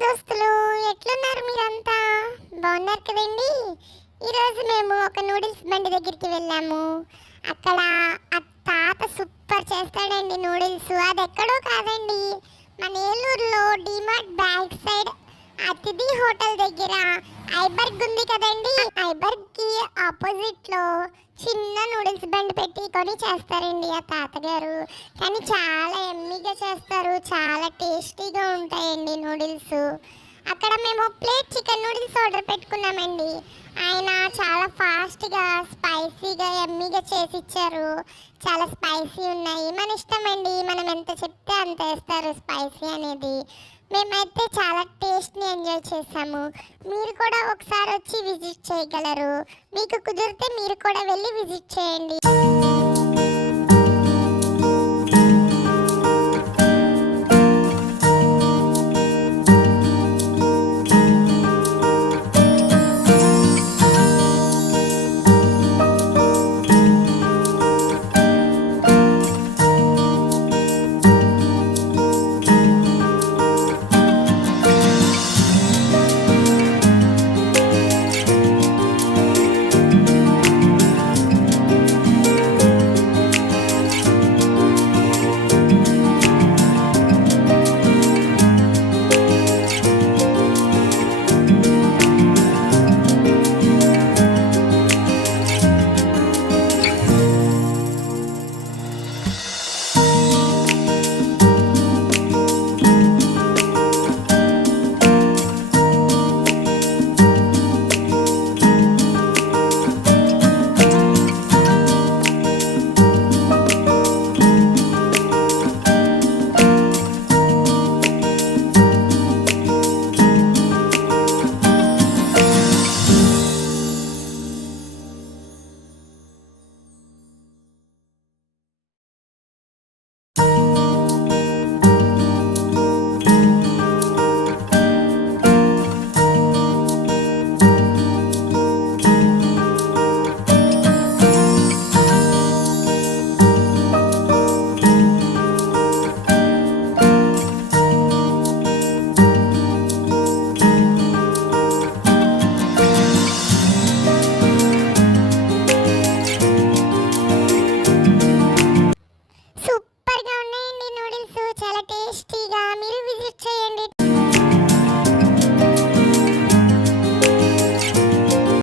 దోస్తులు, ఎట్లున్నారు మీరంతా? బాగున్నారు కదండి. ఈరోజు మేము ఒక నూడిల్స్ బండి దగ్గరికి వెళ్ళాము. అక్కడ ఆ తాత సూపర్ చేస్తాడండి నూడిల్స్. అది ఎక్కడో కాదండి, మన ఏలూరులో డిమార్ట్ బ్యాక్ సైడ్ అతిథి హోటల్ దగ్గర ఐబర్గ్ ఉంది కదండి. ఐబర్గ్ కి ఆపోజిట్ లో చిన్న నూడిల్స్ బండి పెట్టి కొని చేస్తారండి ఆ తాతగారు. కానీ చాలా ఎమ్మీగా చేస్తారు, చాలా టేస్టీగా ఉంటాయండి నూడిల్స్. అక్కడ మేము ప్లేట్ చికెన్ నూడిల్స్ ఆర్డర్ పెట్టుకున్నామండి. ఆయన చాలా ఫాస్ట్గా స్పైసీగా ఎమ్మీగా చేసి ఇచ్చారు. చాలా స్పైసీ ఉన్నాయి. మన ఇష్టం అండి, మనం ఎంత చెప్తే అంత వేస్తారు స్పైసీ అనేది. మేమైతే చాలా టేస్ట్ని ఎంజాయ్ చేసాము. మీరు కూడా ఒకసారి వచ్చి విజిట్ చేయగలరు. మీకు కుదిరితే మీరు కూడా వెళ్ళి విజిట్ చేయండి.